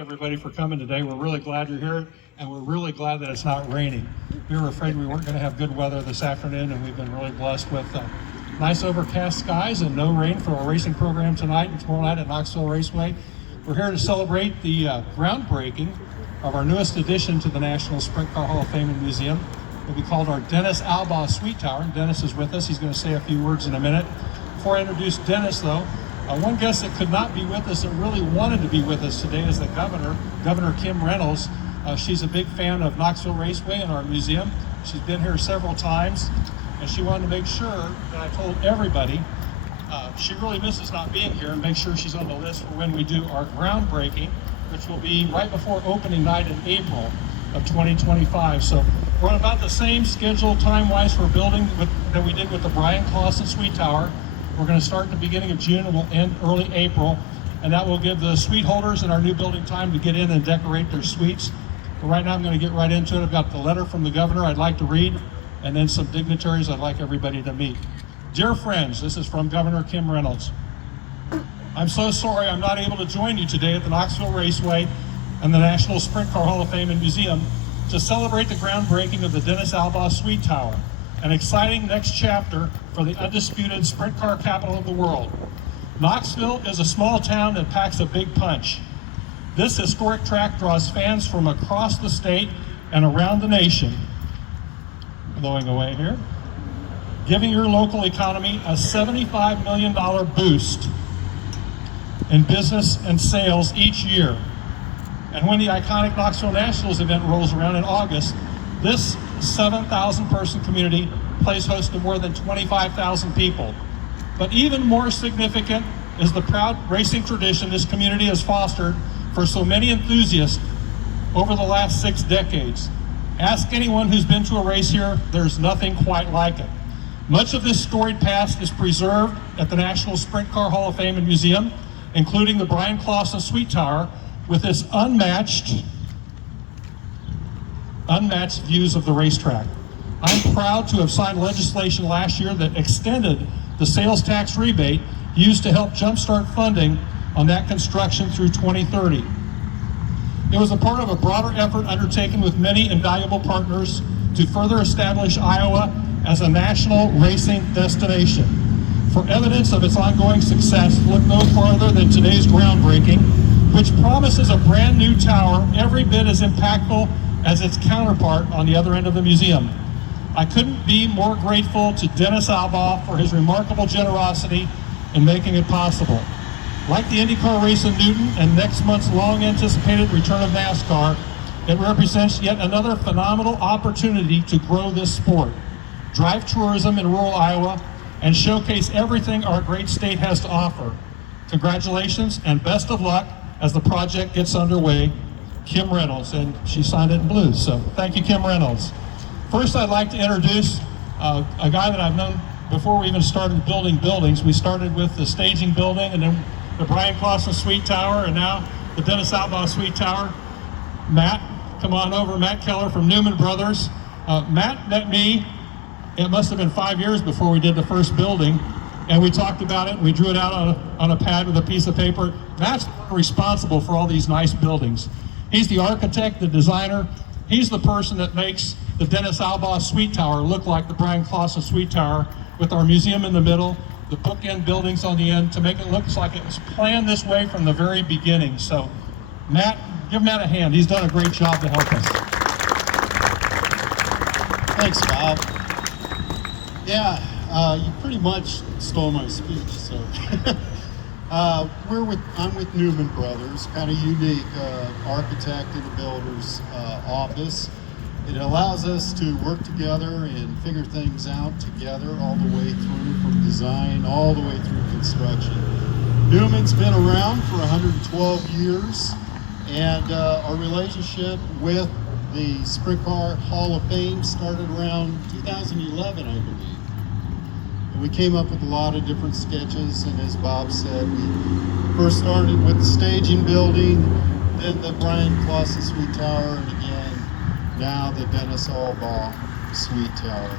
Everybody for coming today. We're really glad you're here, and we're really glad that it's not raining. We were afraid we weren't going to have good weather this afternoon, and we've been really blessed with nice overcast skies and no rain for our racing program tonight and tomorrow night at Knoxville Raceway. We're here to celebrate the groundbreaking of our newest addition to the National Sprint Car Hall of Fame and Museum. It'll be called our Dennis Albaugh Suite Tower. Dennis is with us. He's going to say a few words in a minute. Before I introduce Dennis, though, one guest that could not be with us that really wanted to be with us today is the Governor Kim Reynolds. She's a big fan of Knoxville Raceway and our museum. She's been here several times, and she wanted to make sure that I told everybody she really misses not being here, and make sure she's on the list for when we do our groundbreaking, which will be right before opening night in April of 2025. So we're on about the same schedule time-wise for building that we did with the Brian Clausen Suite Tower. We're going to start in the beginning of June and we'll end early April, and that will give the suite holders in our new building time to get in and decorate their suites. But right now I'm going to get right into it. I've got the letter from the governor I'd like to read, and then some dignitaries I'd like everybody to meet. Dear friends, this is from Governor Kim Reynolds. I'm so sorry I'm not able to join you today at the Knoxville Raceway and the National Sprint Car Hall of Fame and Museum to celebrate the groundbreaking of the Dennis Albaugh Suite Tower, an exciting next chapter for the undisputed sprint car capital of the world. Knoxville is a small town that packs a big punch. This historic track draws fans from across the state and around the nation, blowing away here, giving your local economy a $75 million boost in business and sales each year. And when the iconic Knoxville Nationals event rolls around in August, this 7,000 person community plays host to more than 25,000 people. But even more significant is the proud racing tradition this community has fostered for so many enthusiasts over the last 6 decades. Ask anyone who's been to a race here, there's nothing quite like it. Much of this storied past is preserved at the National Sprint Car Hall of Fame and Museum, including the Brian Clausen Suite Tower, with its unmatched views of the racetrack. I'm proud to have signed legislation last year that extended the sales tax rebate used to help jumpstart funding on that construction through 2030. It was a part of a broader effort undertaken with many invaluable partners to further establish Iowa as a national racing destination. For evidence of its ongoing success, look no farther than today's groundbreaking, which promises a brand new tower every bit as impactful as its counterpart on the other end of the museum. I couldn't be more grateful to Dennis Albaugh for his remarkable generosity in making it possible. Like the IndyCar race in Newton and next month's long-anticipated return of NASCAR, it represents yet another phenomenal opportunity to grow this sport, drive tourism in rural Iowa, and showcase everything our great state has to offer. Congratulations and best of luck as the project gets underway. Kim Reynolds, and she signed it in blue, so thank you, Kim Reynolds. First, I'd like to introduce a guy that I've known before we even started building buildings. We started with the staging building, and then the Brian Clausen Suite Tower, and now the Dennis Albaugh Suite Tower. Matt, come on over. Matt Keller from Newman Brothers. Matt met me, it must have been 5 years before we did the first building, and we talked about it, and we drew it out on a pad with a piece of paper. Matt's responsible for all these nice buildings. He's the architect, the designer. He's the person that makes the Dennis Albaugh Suite Tower look like the Brian Clausen Suite Tower, with our museum in the middle, the bookend buildings on the end, to make it look like it was planned this way from the very beginning. So, Matt, give Matt a hand. He's done a great job to help us. Thanks, Bob. Yeah, you pretty much stole my speech. So, I'm with Newman Brothers, kind of unique architect in the builder's office. It allows us to work together and figure things out together all the way through, from design all the way through construction. Newman's been around for 112 years, and our relationship with the Sprint Car Hall of Fame started around 2011, I believe. And we came up with a lot of different sketches, and as Bob said, we first started with the staging building, then the Brian Clausen Suite Tower, and again, now the Dennis Albaugh Suite Tower.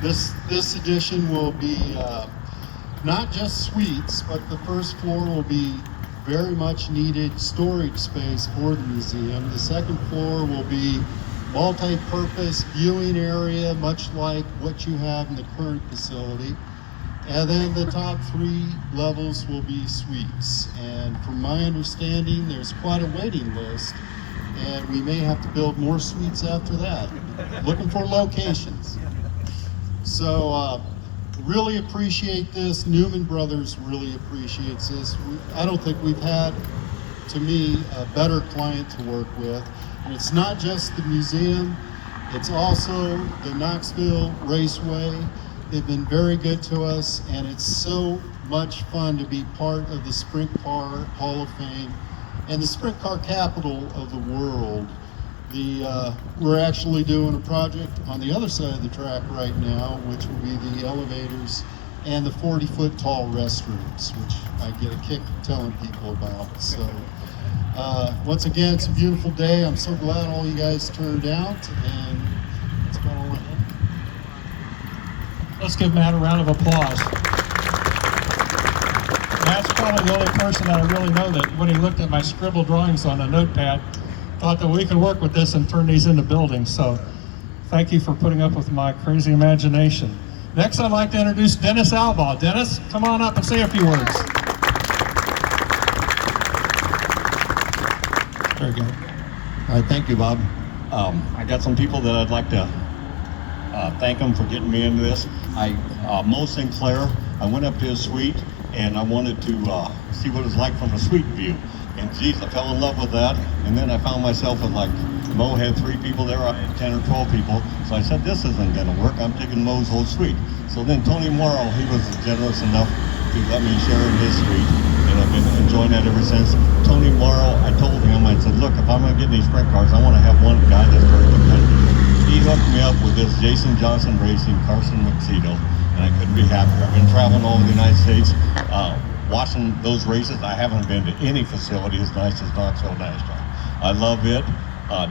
This edition will be not just suites, but the first floor will be very much needed storage space for the museum. The second floor will be multi-purpose viewing area, much like what you have in the current facility. And then the top 3 levels will be suites. And from my understanding, there's quite a waiting list, and we may have to build more suites after that. Looking for locations. So really appreciate this. Newman Brothers really appreciates this. I don't think we've had, to me, a better client to work with. And it's not just the museum, it's also the Knoxville Raceway. They've been very good to us, and it's so much fun to be part of the Sprint Car Hall of Fame and the Sprint Car capital of the world. We're actually doing a project on the other side of the track right now, which will be the elevators and the 40-foot tall restrooms, which I get a kick telling people about. So once again, it's a beautiful day. I'm so glad all you guys turned out, and that's about all I have. Let's give Matt a round of applause. Matt's probably the only person that I really know that when he looked at my scribbled drawings on a notepad, thought that we could work with this and turn these into buildings. So thank you for putting up with my crazy imagination. Next, I'd like to introduce Dennis Albaugh. Dennis, come on up and say a few words. Very good. All right, thank you, Bob. I got some people that I'd like to thank them for getting me into this. Mo Sinclair, I went up to his suite and I wanted to see what it was like from a suite view. And geez, I fell in love with that. And then I found myself with Mo had 3 people there, 10 or 12 people. So I said, this isn't gonna work. I'm taking Mo's whole suite. So then Tony Morrow, he was generous enough to let me share in his suite. And I've been enjoying that ever since. Tony Morrow, I told him, I said, look, if I'm gonna get in these sprint cars, I wanna have one guy that's very competitive. He hooked me up with this Jason Johnson Racing, Carson McCedo, and I couldn't be happier. I've been traveling all over the United States, watching those races. I haven't been to any facility as nice as Knoxville National. I love it.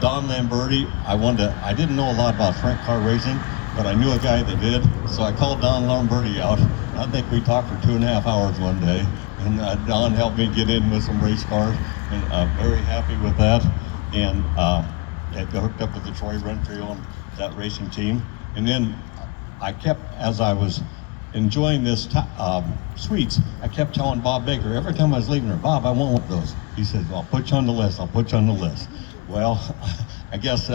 Don Lamberti, I didn't know a lot about sprint car racing, but I knew a guy that did, so I called Don Lamberti out. I think we talked for 2.5 hours one day, and Don helped me get in with some race cars, and I'm very happy with that. And I got hooked up with the Troy Renfrew on that racing team. And then I kept, as I was enjoying this suites, I kept telling Bob Baker, every time I was leaving her, Bob, I want one of those. He said, I'll put you on the list, I'll put you on the list. Well, I guess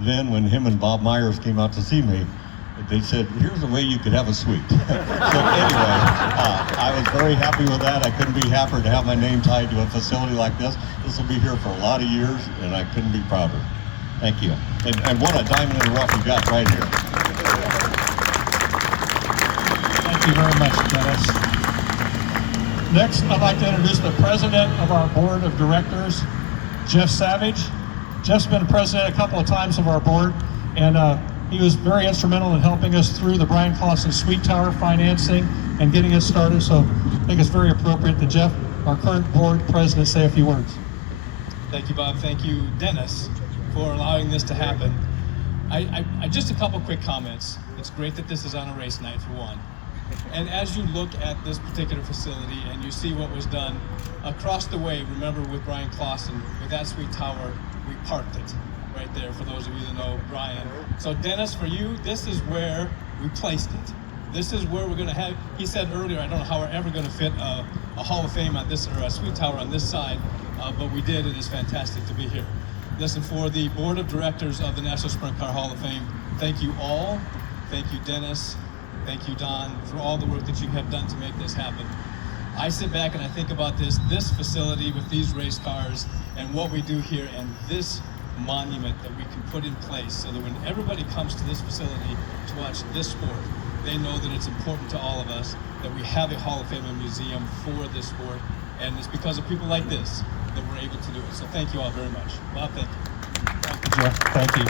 then when him and Bob Myers came out to see me, they said, here's a way you could have a suite. So anyway, I was very happy with that. I couldn't be happier to have my name tied to a facility like this. This will be here for a lot of years, and I couldn't be prouder. Thank you. And what a diamond in the rough you got right here. Thank you very much, Dennis. Next, I'd like to introduce the president of our board of directors, Jeff Savage. Jeff's been president a couple of times of our board, and he was very instrumental in helping us through the Brian Clausen Suite Tower financing and getting us started. So I think it's very appropriate that Jeff, our current board president, say a few words. Thank you, Bob. Thank you, Dennis, for allowing this to happen. I just a couple quick comments. It's great that this is on a race night, for one. And as you look at this particular facility and you see what was done across the way, remember with Brian Clausen, with that Suite Tower, we parked it right there, for those of you that know Brian. So Dennis, for you, this is where we placed it. This is where we're gonna have, he said earlier, I don't know how we're ever gonna fit a Hall of Fame on this, or a Suite Tower on this side, but we did. It is fantastic to be here. Listen, for the board of directors of the National Sprint Car Hall of Fame, thank you all. Thank you, Dennis. Thank you, Don, for all the work that you have done to make this happen. I sit back and I think about this facility with these race cars and what we do here, and this monument that we can put in place so that when everybody comes to this facility to watch this sport, they know that it's important to all of us that we have a Hall of Fame and museum for this sport, and it's because of people like this that we're able to do it. So thank you all very much. Bob, thank you. Thank you, Jeff. Thank you.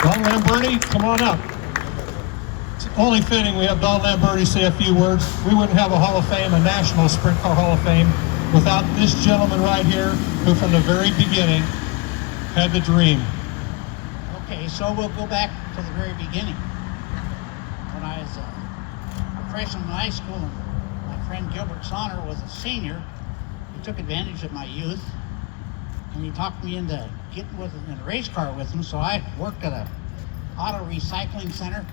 Don Lamberti, come on up. It's only fitting we have Don Lamberti say a few words. We wouldn't have a Hall of Fame, a National Sprint Car Hall of Fame, without this gentleman right here, who from the very beginning had the dream. Okay, so we'll go back to the very beginning. When I was a freshman in high school, and my friend Gilbert Sonner was a senior, took advantage of my youth, and he talked me into getting in a race car with him. So I worked at a auto recycling center,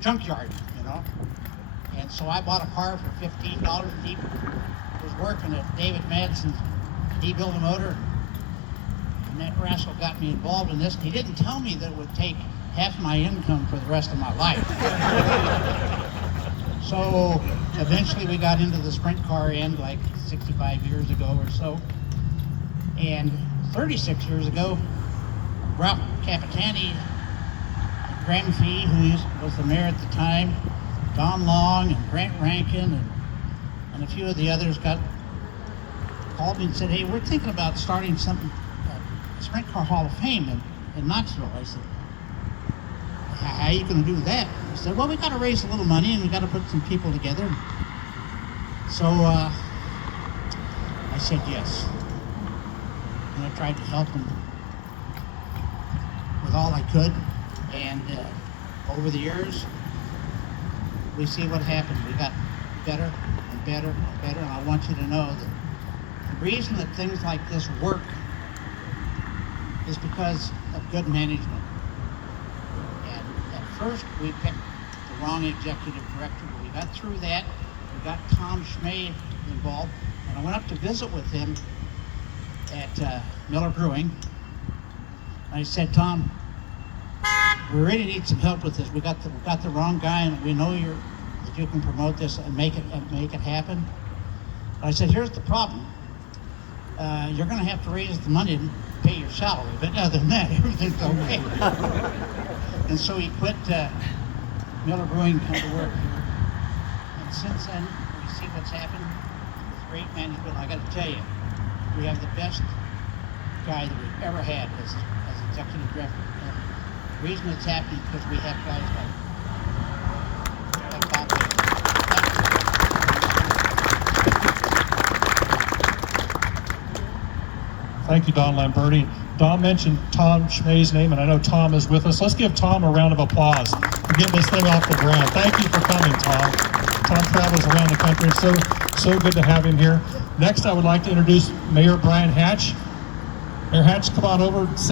junkyard, you know. And so I bought a car for $15. He was working at David Madsen's. He built a motor, and that rascal got me involved in this. And he didn't tell me that it would take half my income for the rest of my life. So eventually we got into the sprint car end like 65 years ago or so. And 36 years ago, Ralph Capitani, Graham Fee, who was the mayor at the time, Don Long and Grant Rankin and a few of the others called me and said, hey, we're thinking about starting something, a Sprint Car Hall of Fame in Knoxville. I said, how are you going to do that? I said, well, we got to raise a little money and we got to put some people together. So I said yes. And I tried to help them with all I could. And over the years, we see what happened. We got better and better and better. And I want you to know that the reason that things like this work is because of good management. And at first, we picked the wrong executive director, but we got through that. We got Tom Schmay involved, and I went up to visit with him at Miller Brewing. And I said, Tom, we really need some help with this. We got the wrong guy, and we know that you can promote this and make it happen. But I said, here's the problem. You're going to have to raise the money to pay your salary, but other than that, everything's okay. And so he quit Miller Brewing, come to work here. And since then, we see what's happened with great management. I got to tell you, we have the best guy that we've ever had as executive director. The reason it's happening is because we have guys like Bob. Thank you, Don Lamberti. Don mentioned Tom Schmay's name, and I know Tom is with us. Let's give Tom a round of applause for getting this thing off the ground. Thank you for coming, Tom. Tom travels around the country. So good to have him here. Next, I would like to introduce Mayor Brian Hatch. Mayor Hatch, come on over.